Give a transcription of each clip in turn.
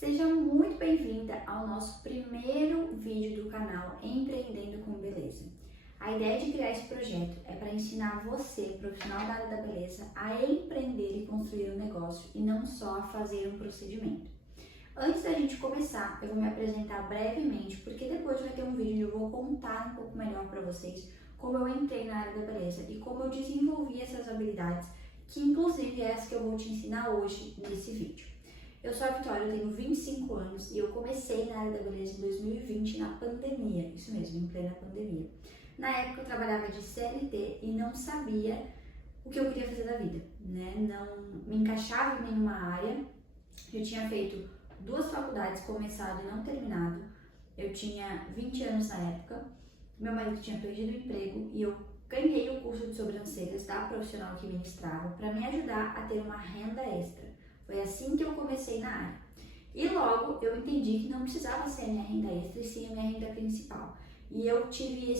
Seja muito bem-vinda ao nosso primeiro vídeo do canal Empreendendo com Beleza. A ideia de criar esse projeto é para ensinar você, profissional da área da beleza, a empreender e construir um negócio e não só a fazer um procedimento. Antes da gente começar, eu vou me apresentar brevemente, porque depois vai ter um vídeo onde eu vou contar um pouco melhor para vocês como eu entrei na área da beleza e como eu desenvolvi essas habilidades, que inclusive é essa que eu vou te ensinar hoje nesse vídeo. Eu sou a Vitória, eu tenho 25 anos e eu comecei na área da beleza em 2020 na pandemia, isso mesmo, em plena pandemia. Na época eu trabalhava de CLT e não sabia o que eu queria fazer da vida, né? Não me encaixava em nenhuma área. Eu tinha feito 2 faculdades, começado e não terminado. Eu tinha 20 anos na época, meu marido tinha perdido o emprego e eu ganhei o curso de sobrancelhas da profissional que ministrava para me ajudar a ter uma renda extra. Foi assim que eu comecei na área. E logo eu entendi que não precisava ser a minha renda extra, e sim a minha renda principal. E eu tive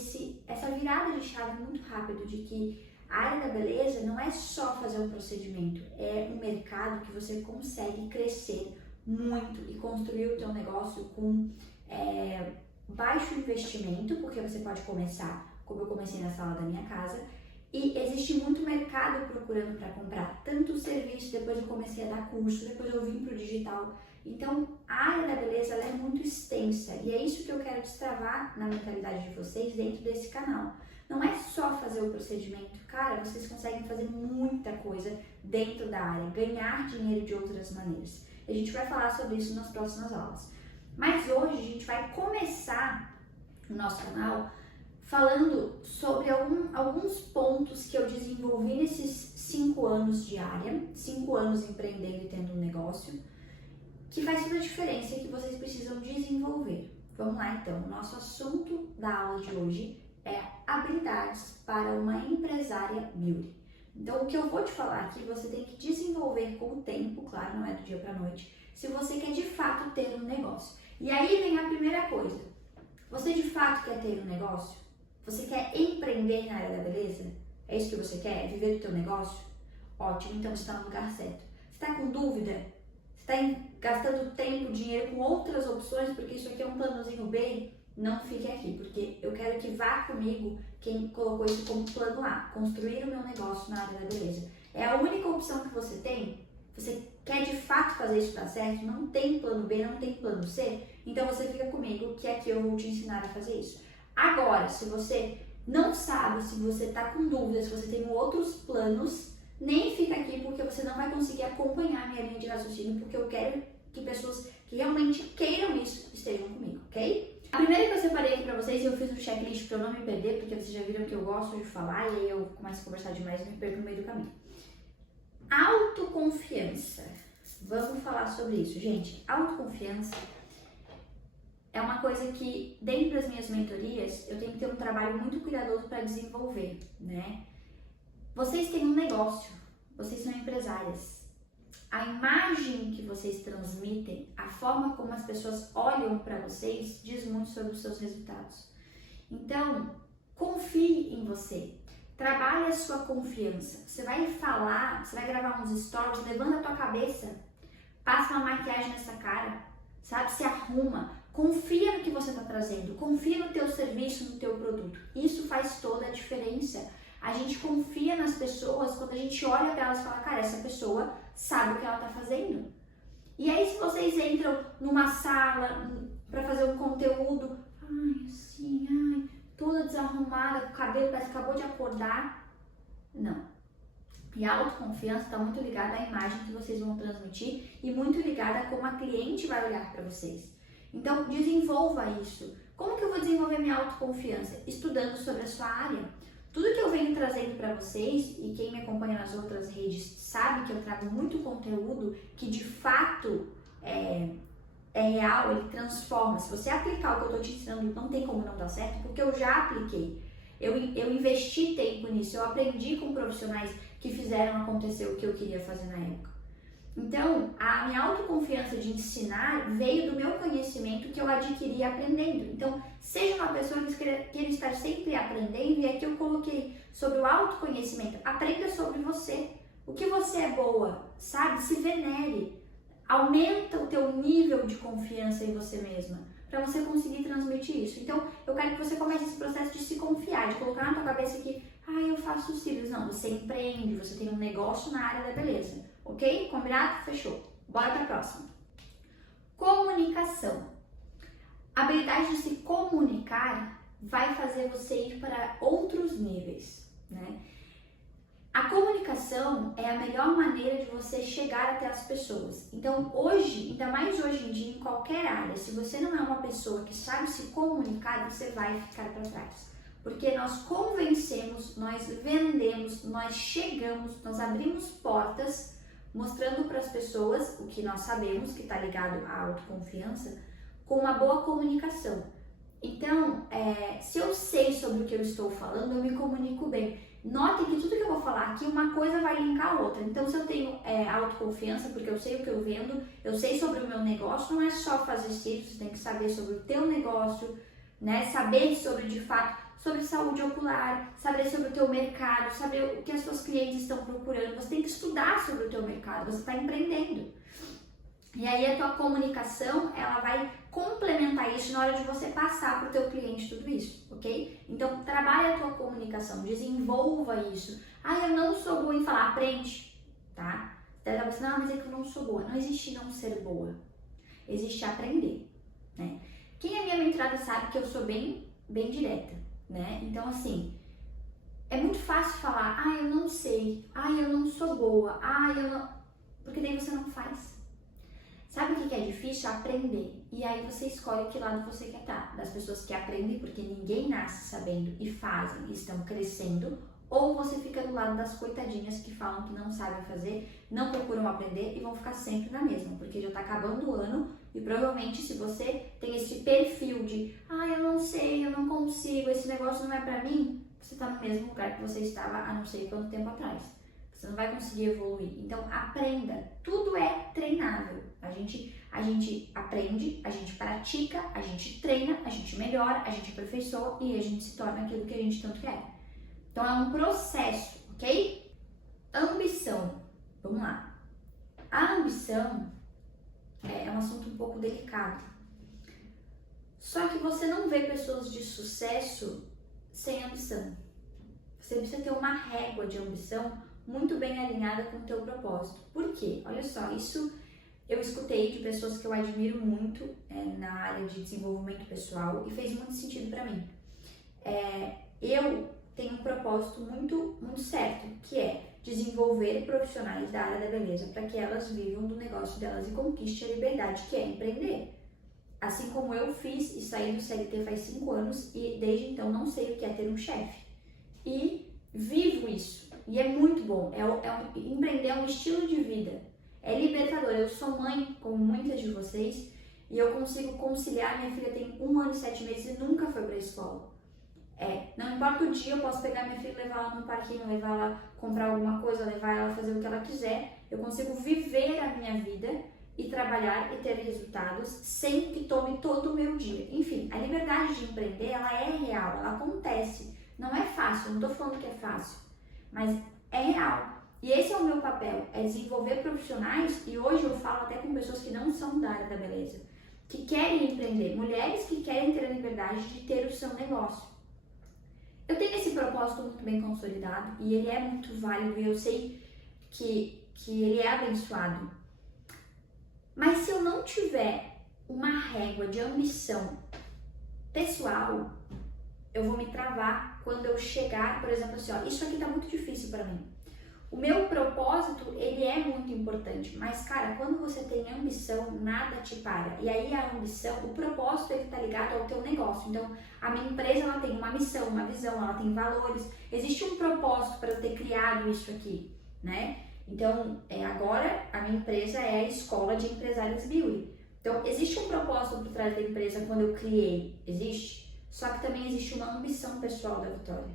essa virada de chave muito rápido de que a área da beleza não é só fazer um procedimento, é um mercado que você consegue crescer muito e construir o teu negócio com baixo investimento, porque você pode começar, como eu comecei na sala da minha casa, e existe muito mercado procurando para comprar tanto serviço. Depois eu comecei a dar curso, depois eu vim para o digital. Então a área da beleza ela é muito extensa e é isso que eu quero destravar na mentalidade de vocês dentro desse canal. Não é só fazer o procedimento, cara, vocês conseguem fazer muita coisa dentro da área, ganhar dinheiro de outras maneiras. A gente vai falar sobre isso nas próximas aulas. Mas hoje a gente vai começar o nosso canal falando sobre alguns pontos que eu desenvolvi nesses 5 anos de área, 5 anos empreendendo e tendo um negócio, que faz toda a diferença e que vocês precisam desenvolver. Vamos lá então, o nosso assunto da aula de hoje é habilidades para uma empresária beauty. Então o que eu vou te falar aqui, você tem que desenvolver com o tempo, claro, não é do dia para a noite, se você quer de fato ter um negócio. E aí vem a primeira coisa, você de fato quer ter um negócio? Você quer empreender na área da beleza? É isso que você quer? Viver do teu negócio? Ótimo, então você está no lugar certo. Você está com dúvida? Você está gastando tempo, dinheiro com outras opções porque isso aqui é um planozinho B? Não fique aqui, porque eu quero que vá comigo quem colocou isso como plano A, construir o meu negócio na área da beleza. É a única opção que você tem? Você quer de fato fazer isso dar certo? Não tem plano B, não tem plano C? Então você fica comigo que aqui eu vou te ensinar a fazer isso. Agora, se você não sabe, se você está com dúvidas, se você tem outros planos, nem fica aqui porque você não vai conseguir acompanhar a minha linha de raciocínio, porque eu quero que pessoas que realmente queiram isso estejam comigo, ok? A primeira que eu separei aqui para vocês, e eu fiz um checklist para eu não me perder, porque vocês já viram que eu gosto de falar e aí eu começo a conversar demais e me perco no meio do caminho. Autoconfiança. Vamos falar sobre isso, gente. Autoconfiança é uma coisa que, dentro das minhas mentorias, eu tenho que ter um trabalho muito cuidadoso para desenvolver, né? Vocês têm um negócio, vocês são empresárias. A imagem que vocês transmitem, a forma como as pessoas olham para vocês, diz muito sobre os seus resultados. Então, confie em você. Trabalhe a sua confiança. Você vai falar, você vai gravar uns stories, levanta a tua cabeça, passa uma maquiagem nessa cara, sabe? Se arruma. Confia no que você está trazendo, confia no teu serviço, no teu produto. Isso faz toda a diferença. A gente confia nas pessoas quando a gente olha para elas e fala, cara, essa pessoa sabe o que ela está fazendo. E aí se vocês entram numa sala para fazer um conteúdo, toda desarrumada, com o cabelo parece que acabou de acordar. Não. E a autoconfiança está muito ligada à imagem que vocês vão transmitir e muito ligada a como a cliente vai olhar para vocês. Então, desenvolva isso. Como que eu vou desenvolver minha autoconfiança? Estudando sobre a sua área. Tudo que eu venho trazendo para vocês, e quem me acompanha nas outras redes sabe que eu trago muito conteúdo que de fato é real, ele transforma. Se você aplicar o que eu estou te ensinando, não tem como não dar certo, porque eu já apliquei. Eu investi tempo nisso, eu aprendi com profissionais que fizeram acontecer o que eu queria fazer na época. Então, a minha autoconfiança de ensinar veio do meu conhecimento que eu adquiri aprendendo. Então, seja uma pessoa que queira estar sempre aprendendo, e aqui eu coloquei sobre o autoconhecimento. Aprenda sobre você. O que você é boa, sabe? Se venere. Aumenta o teu nível de confiança em você mesma, para você conseguir transmitir isso. Então, eu quero que você comece esse processo de se confiar, de colocar na tua cabeça que, eu faço cílios. Não, você empreende, você tem um negócio na área da beleza, ok? Combinado? Fechou. Bora para a próxima. Comunicação. A habilidade de se comunicar vai fazer você ir para outros níveis, né? A comunicação é a melhor maneira de você chegar até as pessoas. Então, hoje, ainda mais hoje em dia, em qualquer área, se você não é uma pessoa que sabe se comunicar, você vai ficar para trás. Porque nós convencemos, nós vendemos, nós chegamos, nós abrimos portas, mostrando para as pessoas o que nós sabemos, que está ligado à autoconfiança, com uma boa comunicação. Então, se eu sei sobre o que eu estou falando, eu me comunico bem. Notem que tudo que eu vou falar aqui, uma coisa vai linkar a outra. Então, se eu tenho autoconfiança, porque eu sei o que eu vendo, eu sei sobre o meu negócio, não é só fazer cílios, você tem que saber sobre o teu negócio, né? Saber sobre, de fato, sobre saúde ocular, saber sobre o teu mercado, saber o que as suas clientes estão procurando. Você tem que estudar sobre o teu mercado, você está empreendendo. E aí a tua comunicação, ela vai complementar isso na hora de você passar para o teu cliente tudo isso, ok? Então, trabalhe a tua comunicação, desenvolva isso. Eu não sou boa em falar, aprende, tá? Deve estar pensando, mas é que eu não sou boa. Não existe não ser boa, existe aprender, né? Quem é minha mentorada sabe que eu sou bem direta, né? Então, assim, é muito fácil falar, eu não sei, eu não sou boa, eu não... Porque daí você não faz. Sabe o que é difícil? Aprender. E aí você escolhe que lado você quer estar. Das pessoas que aprendem, porque ninguém nasce sabendo e fazem e estão crescendo, ou você fica do lado das coitadinhas que falam que não sabem fazer, não procuram aprender e vão ficar sempre na mesma, porque já tá acabando o ano e provavelmente se você tem esse perfil de eu não sei, eu não consigo, esse negócio não é pra mim, você tá no mesmo lugar que você estava há não sei quanto tempo atrás. Você não vai conseguir evoluir. Então, aprenda. Tudo é treinável. A gente aprende, a gente pratica, a gente treina, a gente melhora, a gente aperfeiçoa e a gente se torna aquilo que a gente tanto quer. Então, é um processo, ok? Ambição. Vamos lá. A ambição é um assunto um pouco delicado. Só que você não vê pessoas de sucesso sem ambição. Você precisa ter uma régua de ambição muito bem alinhada com o teu propósito. Por quê? Olha só, isso eu escutei de pessoas que eu admiro muito na área de desenvolvimento pessoal e fez muito sentido para mim. Eu tenho um propósito muito certo, que é desenvolver profissionais da área da beleza para que elas vivam do negócio delas e conquistem a liberdade que é empreender. Assim como eu fiz e saí do CLT faz 5 anos e desde então não sei o que é ter um chefe. E vivo isso. E é muito bom. Empreender é um estilo de vida. É libertador. Eu sou mãe, como muitas de vocês, e eu consigo conciliar. Minha filha tem 1 ano e 7 meses e nunca foi para a escola. Não importa o dia, eu posso pegar minha filha e levar ela num parquinho, levar ela comprar alguma coisa, levar ela fazer o que ela quiser. Eu consigo viver a minha vida e trabalhar e ter resultados sem que tome todo o meu dia. Enfim, a liberdade de empreender, ela é real, ela acontece. Não é fácil, não estou falando que é fácil, mas é real. E esse é o meu papel, é desenvolver profissionais, e hoje eu falo até com pessoas que não são da área da beleza, que querem empreender, mulheres que querem ter a liberdade de ter o seu negócio. Eu tenho esse propósito muito bem consolidado e ele é muito válido e eu sei que ele é abençoado. Mas se eu não tiver uma régua de ambição pessoal, eu vou me travar quando eu chegar, por exemplo, assim, isso aqui tá muito difícil para mim. O meu propósito, ele é muito importante, mas, cara, quando você tem ambição, nada te para. E aí a ambição, o propósito, ele tá ligado ao teu negócio. Então, a minha empresa, ela tem uma missão, uma visão, ela tem valores. Existe um propósito para eu ter criado isso aqui, né? Então, agora, a minha empresa é a Escola de Empresários Beauty. Então, existe um propósito por trás da empresa quando eu criei, existe? Só que também existe uma ambição pessoal da Vitória.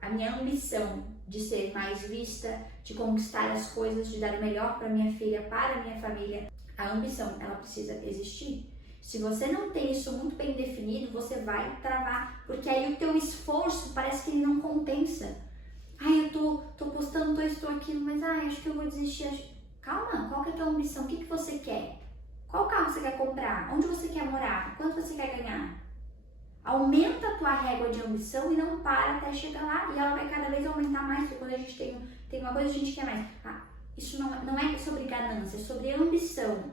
A minha ambição de ser mais vista, de conquistar as coisas, de dar o melhor para minha filha, para a minha família. A ambição, ela precisa existir. Se você não tem isso muito bem definido, você vai travar, porque aí o teu esforço parece que ele não compensa. Eu tô postando, estou aquilo, mas acho que eu vou desistir. Calma, qual que é a tua ambição? O que você quer? Qual carro você quer comprar? Onde você quer morar? Quanto você quer ganhar? Aumenta a tua régua de ambição e não para até chegar lá. E ela vai cada vez aumentar mais, porque quando a gente tem uma coisa que a gente quer mais. Isso não é sobre ganância, é sobre ambição.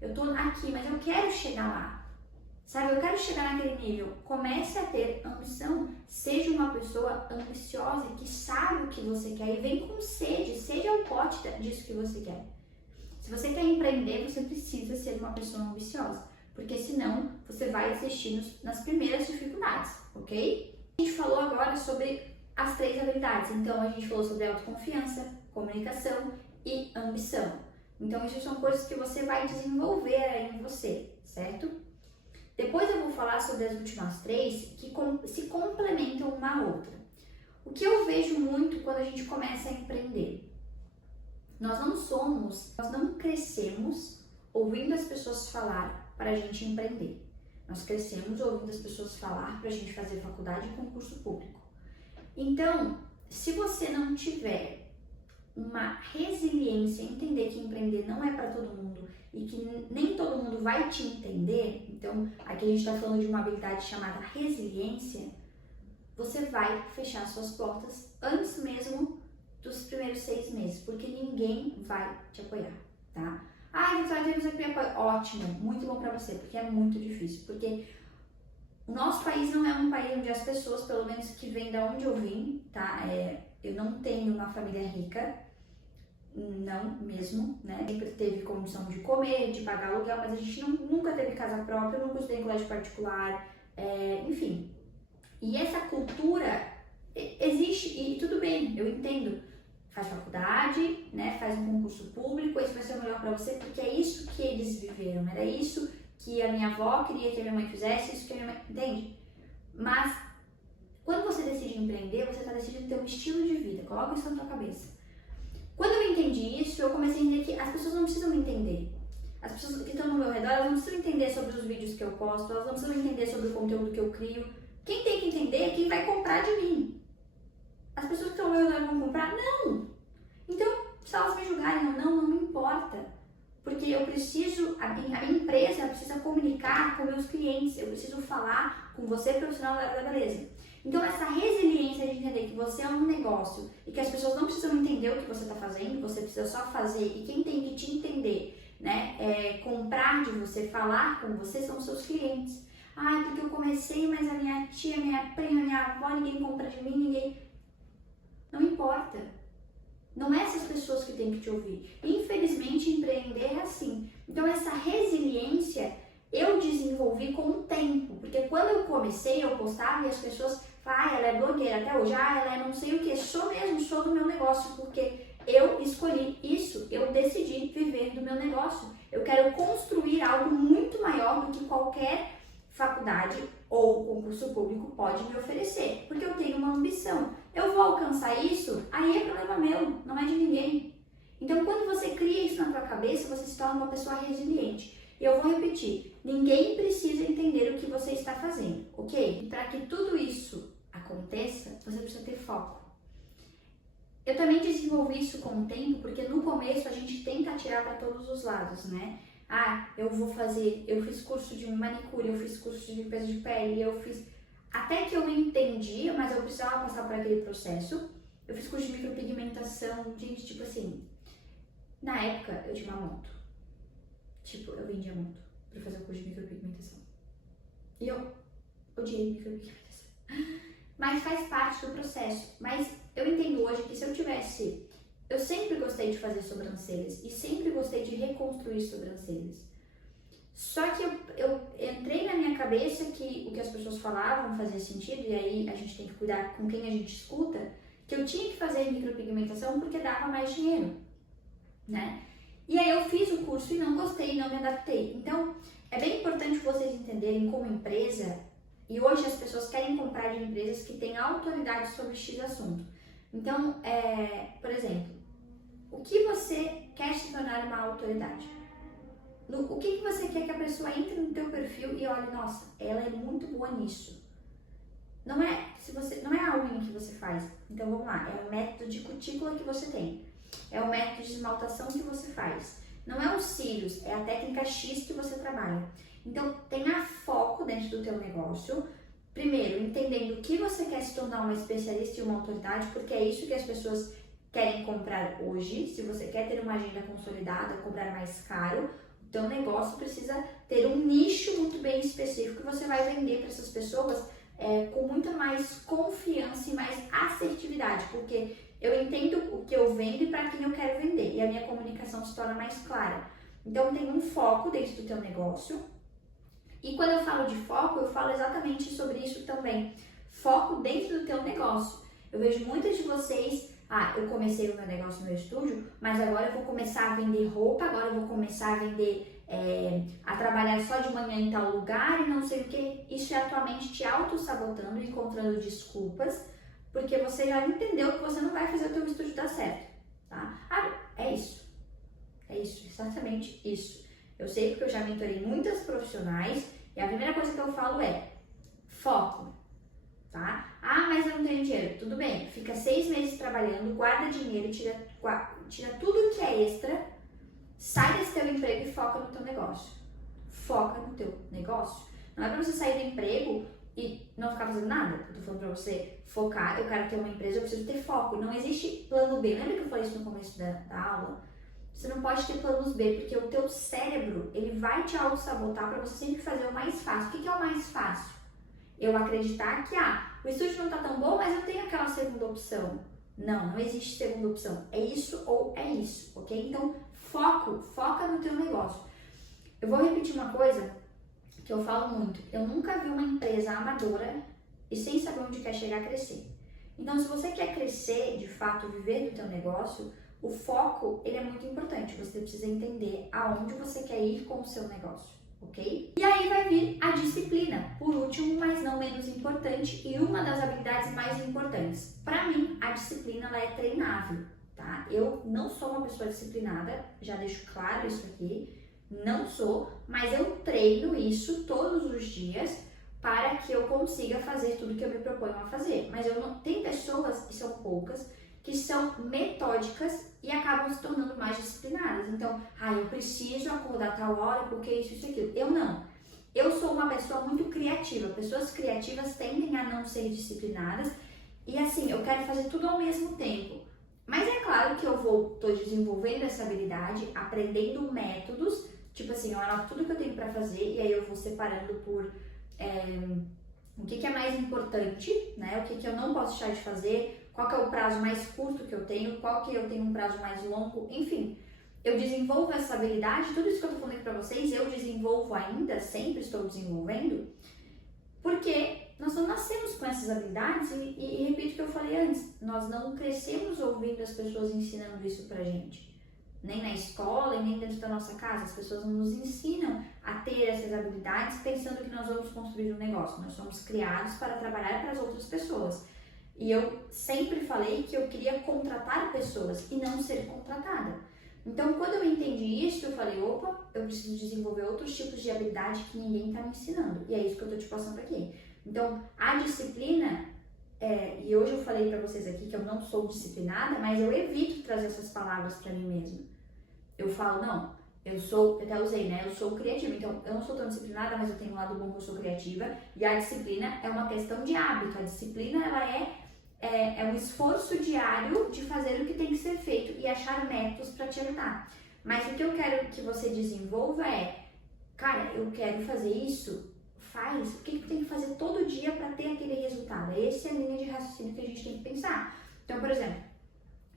Eu tô aqui, mas eu quero chegar lá. Sabe, eu quero chegar naquele nível. Comece a ter ambição. Seja uma pessoa ambiciosa, que sabe o que você quer e vem com sede. Seja o pote disso que você quer. Se você quer empreender, você precisa ser uma pessoa ambiciosa. Porque senão você vai desistir nas primeiras dificuldades, ok? A gente falou agora sobre as 3 habilidades. Então a gente falou sobre autoconfiança, comunicação e ambição. Então isso são coisas que você vai desenvolver aí em você, certo? Depois eu vou falar sobre as últimas 3 que se complementam uma à outra. O que eu vejo muito quando a gente começa a empreender? Nós não crescemos ouvindo as pessoas falar para a gente empreender. Nós crescemos ouvindo as pessoas falar para a gente fazer faculdade e concurso público. Então, se você não tiver uma resiliência, entender que empreender não é para todo mundo e que nem todo mundo vai te entender, então aqui a gente está falando de uma habilidade chamada resiliência, você vai fechar suas portas antes mesmo dos primeiros 6 meses, porque ninguém vai te apoiar, tá? Você vai ter que me apoiar. Ótimo, muito bom pra você, porque é muito difícil, porque o nosso país não é um país onde as pessoas, pelo menos que vêm da onde eu vim, tá? Eu não tenho uma família rica, não mesmo, né? Sempre teve condição de comer, de pagar aluguel, mas a gente nunca teve casa própria, eu nunca estudei em colégio particular, enfim. E essa cultura existe, e tudo bem, eu entendo. Faz faculdade, né? Faz um concurso público, isso vai ser o melhor para você, porque é isso que eles viveram, era isso que a minha avó queria que a minha mãe fizesse, isso que a minha mãe... Entende? Mas, quando você decide empreender, você está decidindo ter um estilo de vida, coloca isso na tua cabeça. Quando eu entendi isso, eu comecei a entender que as pessoas não precisam me entender. As pessoas que estão no meu redor, elas não precisam entender sobre os vídeos que eu posto, elas não precisam entender sobre o conteúdo que eu crio. Quem tem que entender é quem vai comprar de mim. As pessoas que estão ao meu redor vão comprar? Não! Então, se elas me julgarem ou não me importa. Porque eu preciso, a minha empresa precisa comunicar com meus clientes, eu preciso falar com você, profissional da beleza. Então, essa resiliência de entender que você é um negócio e que as pessoas não precisam entender o que você está fazendo, você precisa só fazer, e quem tem que te entender, né, comprar de você, falar com você, são os seus clientes. Porque eu comecei, mas a minha tia, minha prima, minha avó, ninguém compra de mim, ninguém... Não importa. Não é essas pessoas que têm que te ouvir. Infelizmente, empreender é assim. Então, essa resiliência eu desenvolvi com o tempo. Porque quando eu comecei, eu postava e as pessoas falavam, ela é blogueira até hoje, ela é não sei o que. Sou mesmo, sou do meu negócio, porque eu escolhi isso. Eu decidi viver do meu negócio. Eu quero construir algo muito maior do que qualquer faculdade ou concurso público pode me oferecer, porque eu tenho uma ambição. Eu vou alcançar isso, aí é problema meu, não é de ninguém. Então, quando você cria isso na tua cabeça, você se torna uma pessoa resiliente. E eu vou repetir, ninguém precisa entender o que você está fazendo, ok? E para que tudo isso aconteça, você precisa ter foco. Eu também desenvolvi isso com o tempo, porque no começo a gente tenta atirar para todos os lados, né? Eu fiz curso de manicure, eu fiz curso de limpeza de pele, até que eu entendi, mas eu precisava passar por aquele processo. Eu fiz curso de micropigmentação, gente, tipo assim, na época eu tinha uma moto. Eu vendia moto pra fazer o curso de micropigmentação. E eu odiei micropigmentação. Mas faz parte do processo. Mas eu entendo hoje que se eu sempre gostei de fazer sobrancelhas e sempre gostei de reconstruir sobrancelhas. Só que eu entrei na minha cabeça que o que as pessoas falavam fazia sentido, e aí a gente tem que cuidar com quem a gente escuta, que eu tinha que fazer micropigmentação porque dava mais dinheiro, né? E aí eu fiz o curso e não gostei, não me adaptei. Então, é bem importante vocês entenderem como empresa, e hoje as pessoas querem comprar de empresas que têm autoridade sobre X assunto. Então, por exemplo, o que você quer se tornar uma autoridade? O que você quer que a pessoa entre no teu perfil e olhe, nossa, ela é muito boa nisso. Não é a unha que você faz. Então vamos lá, é um método de cutícula que você tem. é o método de esmaltação que você faz. Não é os cílios, é a técnica X que você trabalha. Então, tenha foco dentro do teu negócio. Primeiro, entendendo que você quer se tornar uma especialista e uma autoridade, porque é isso que as pessoas querem comprar hoje. Se você quer ter uma agenda consolidada, cobrar mais caro, o teu negócio precisa ter um nicho muito bem específico que você vai vender para essas pessoas com muito mais confiança e mais assertividade, porque eu entendo o que eu vendo e para quem eu quero vender, e a minha comunicação se torna mais clara. Então, tem um foco dentro do teu negócio. E quando eu falo de foco, eu falo exatamente sobre isso também. Foco dentro do teu negócio. Eu vejo muitas de vocês, eu comecei o meu negócio no meu estúdio, mas agora eu vou começar a vender roupa, agora eu vou começar a vender, a trabalhar só de manhã em tal lugar e não sei o que. Isso é a tua mente te auto-sabotando, encontrando desculpas, porque você já entendeu que você não vai fazer o teu estúdio dar certo, tá? É isso, exatamente isso. Eu sei porque eu já mentorei muitas profissionais e a primeira coisa que eu falo é foco, tá? Mas eu não tenho dinheiro. Tudo bem, fica 6 meses trabalhando, guarda dinheiro, tira tudo que é extra, sai desse teu emprego e foca no teu negócio. Foca no teu negócio. Não é pra você sair do emprego e não ficar fazendo nada. Eu tô falando pra você focar, eu quero ter uma empresa, eu preciso ter foco. Não existe plano B. Lembra que eu falei isso no começo da aula? Você não pode ter planos B, porque o teu cérebro, ele vai te auto-sabotar para você sempre fazer o mais fácil. O que é o mais fácil? Eu acreditar que, o estúdio não tá tão bom, mas eu tenho aquela segunda opção. Não existe segunda opção. É isso ou é isso, ok? Então, foca no teu negócio. Eu vou repetir uma coisa que eu falo muito. Eu nunca vi uma empresa amadora e sem saber onde quer chegar a crescer. Então, se você quer crescer, de fato, viver do teu negócio, o foco, ele é muito importante. Você precisa entender aonde você quer ir com o seu negócio, ok? E aí vai vir a disciplina, por último, mas não menos importante, e uma das habilidades mais importantes. Para mim, a disciplina, ela é treinável, tá? Eu não sou uma pessoa disciplinada, já deixo claro isso aqui, não sou, mas eu treino isso todos os dias para que eu consiga fazer tudo que eu me proponho a fazer. Mas eu não... Tem pessoas, e são poucas, que são metódicas e acabam se tornando mais disciplinadas. Então, eu preciso acordar tal hora porque isso e aquilo. Eu não. Eu sou uma pessoa muito criativa. Pessoas criativas tendem a não ser disciplinadas e assim, eu quero fazer tudo ao mesmo tempo. Mas é claro que eu tô desenvolvendo essa habilidade, aprendendo métodos, tipo assim, eu anoto tudo que eu tenho para fazer e aí eu vou separando por o que é mais importante, né? O que eu não posso deixar de fazer, qual que é o prazo mais curto que eu tenho, qual que eu tenho um prazo mais longo, enfim. Eu desenvolvo essa habilidade, tudo isso que eu tô falando aqui pra vocês, eu desenvolvo ainda, sempre estou desenvolvendo, porque nós não nascemos com essas habilidades e repito o que eu falei antes, nós não crescemos ouvindo as pessoas ensinando isso pra gente. Nem na escola e nem dentro da nossa casa. As pessoas não nos ensinam a ter essas habilidades pensando que nós vamos construir um negócio. Nós somos criados para trabalhar para as outras pessoas. E eu sempre falei que eu queria contratar pessoas e não ser contratada. Então, quando eu entendi isso, eu falei, opa, eu preciso desenvolver outros tipos de habilidade que ninguém está me ensinando. E é isso que eu estou te passando aqui. Então, a disciplina, e hoje eu falei para vocês aqui que eu não sou disciplinada, mas eu evito trazer essas palavras para mim mesma. Eu falo, não, eu até usei, né? Eu sou criativa, então eu não sou tão disciplinada, mas eu tenho um lado bom que eu sou criativa. E a disciplina é uma questão de hábito. A disciplina, ela é um esforço diário de fazer o que tem que ser feito e achar métodos para te ajudar. Mas o que eu quero que você desenvolva cara, eu quero fazer isso, faz. O que tem que fazer todo dia para ter aquele resultado? Essa é a linha de raciocínio que a gente tem que pensar. Então, por exemplo,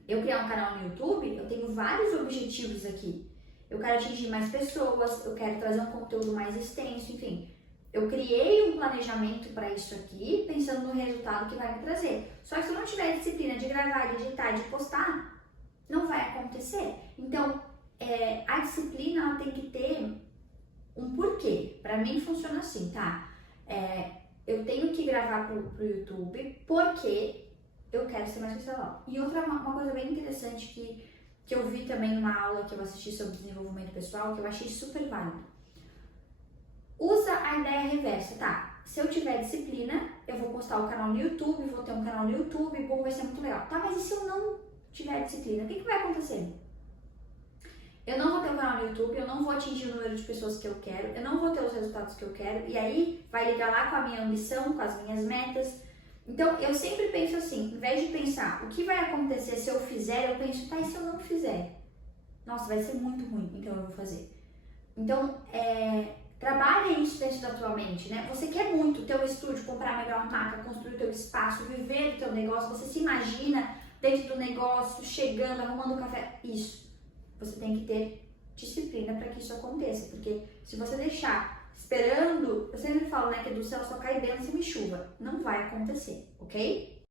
eu criar um canal no YouTube, eu tenho vários objetivos aqui. Eu quero atingir mais pessoas, eu quero trazer um conteúdo mais extenso, enfim. Eu criei um planejamento para isso aqui, pensando no resultado que vai me trazer. Só que se eu não tiver disciplina de gravar, de editar, de postar, não vai acontecer. Então, a disciplina ela tem que ter um porquê. Para mim funciona assim, tá? Eu tenho que gravar pro YouTube porque eu quero ser mais profissional. E outra, uma coisa bem interessante que eu vi também numa aula que eu assisti sobre desenvolvimento pessoal, que eu achei super válido. Usa a ideia reversa, tá? Se eu tiver disciplina, eu vou postar o canal no YouTube, vou ter um canal no YouTube, bom, vai ser muito legal. Tá, mas e se eu não tiver disciplina, o que vai acontecer? Eu não vou ter um canal no YouTube, eu não vou atingir o número de pessoas que eu quero, eu não vou ter os resultados que eu quero, e aí vai ligar lá com a minha ambição, com as minhas metas. Então, eu sempre penso assim, em vez de pensar o que vai acontecer se eu fizer, eu penso, tá, e se eu não fizer? Nossa, vai ser muito ruim, então eu vou fazer. Então, trabalha isso dentro da tua mente, né? Você quer muito ter um estúdio, comprar a melhor marca, construir o teu espaço, viver o teu negócio, você se imagina dentro do negócio, chegando, arrumando um café, isso. Você tem que ter disciplina para que isso aconteça, porque se você deixar esperando, eu sempre falo, né, que do céu só cai bênção e chuva, não vai acontecer, ok?